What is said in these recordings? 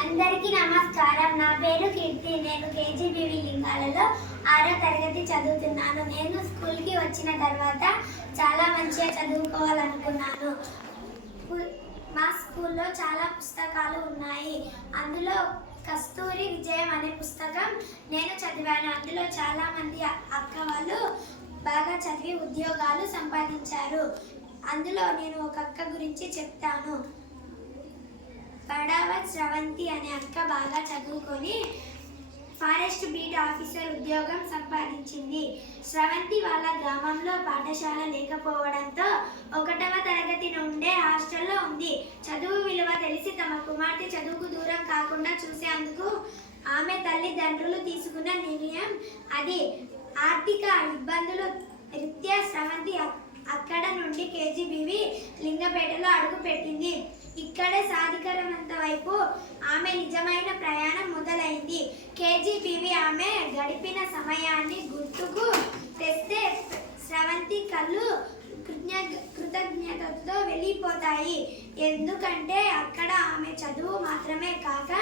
అందరికీ నమస్కారం. నా పేరు కీర్తి. నేను కేజీబీవీ లింగాలలో 6వ తరగతి చదువుతున్నాను. నేను స్కూల్కి వచ్చిన తర్వాత చాలా మంచిగా చదువుకోవాలనుకున్నాను. మా స్కూల్లో చాలా పుస్తకాలు ఉన్నాయి. అందులో కస్తూరి విజయం అనే పుస్తకం నేను చదివాను. అందులో చాలామంది అక్క వాళ్ళు బాగా చదివి ఉద్యోగాలు సంపాదించారు. అందులో నేను ఒక అక్క గురించి చెప్తాను. బడావత్ స్రవంతి అనే అక్క బాగా చదువుకొని ఫారెస్ట్ బీట్ ఆఫీసర్ ఉద్యోగం సంపాదించింది. స్రవంతి వాళ్ళ గ్రామంలో పాఠశాల లేకపోవడంతో 1వ తరగతి నుండే హాస్టల్లో ఉంది. చదువు విలువ తెలిసి తమ కుమార్తె చదువుకు దూరం కాకుండా చూసేందుకు ఆమె తల్లిదండ్రులు తీసుకున్న నిర్ణయం అది. ఆర్థిక ఇబ్బందులు రీత్యా స్రవంతి అక్కడ నుండి కేజీబీవీ లింగపేటలో అడుగుపెట్టింది. ఇక్కడే సాధికారమంత వైపు ఆమె నిజమైన ప్రయాణం మొదలైంది. కేజీబీవీ ఆమె గడిపిన సమయాన్ని గుర్తుకు తెస్తే స్రవంతి కళ్ళు కృతజ్ఞతతో వెళ్ళిపోతాయి. ఎందుకంటే అక్కడ ఆమె చదువు మాత్రమే కాక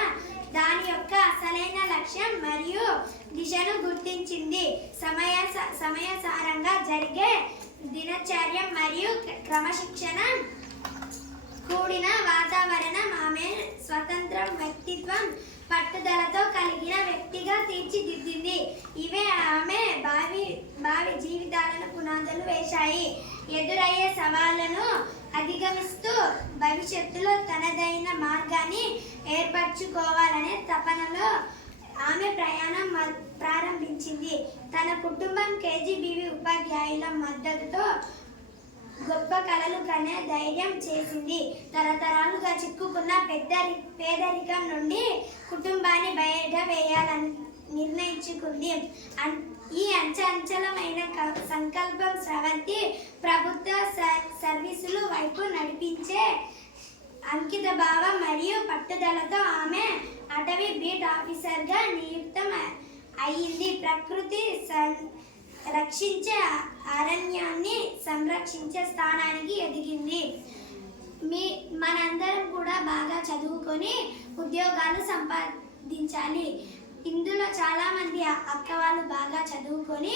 దాని యొక్క అసలైన లక్ష్యం మరియు దిశను గుర్తించింది. సమయానుసారంగా జరిగే దినచర్య మరియు క్రమశిక్షణ కూడిన వాతావరణం ఆమె స్వతంత్ర వ్యక్తిత్వం పట్టుదలతో కలిగిన వ్యక్తిగా తీర్చిదిద్దింది. ఇవే ఆమె భావి జీవితాలను పునాదులు వేశాయి. ఎదురయ్యే సవాళ్లను అధిగమిస్తూ భవిష్యత్తులో తనదైన మార్గాన్ని ఏర్పరచుకోవాలనే తపనలో ఆమె ప్రయాణం ప్రారంభించింది. తన కుటుంబం కేజీబీవీ ఉపాధ్యాయుల మద్దతుతో గొప్ప కలలు కనే ధైర్యం చేసింది. తరతరాలుగా చిక్కుకున్న పేదరికం నుండి కుటుంబాన్ని బయట వేయాలని నిర్ణయించుకుంది. ఈ అంచంచలమైన సంకల్పం స్రవంతి ప్రభుత్వ సర్వీసులు వైపు నడిపించే అంకిత భావం మరియు పట్టుదలతో ఆమె అటవీ బీట్ ఆఫీసర్గా నియుక్తం అయ్యింది. ప్రకృతి రక్షించే అరణ్యాన్ని సంరక్షించే స్థానానికి ఎదిగింది. మనందరం కూడా బాగా చదువుకొని ఉద్యోగాలు సంపాదించాలి. ఇందులో చాలామంది అక్క వాళ్ళు బాగా చదువుకొని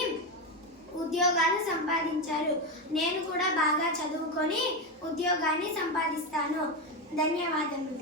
ఉద్యోగాలు సంపాదించారు. నేను కూడా బాగా చదువుకొని ఉద్యోగాన్ని సంపాదిస్తాను. ధన్యవాదములు.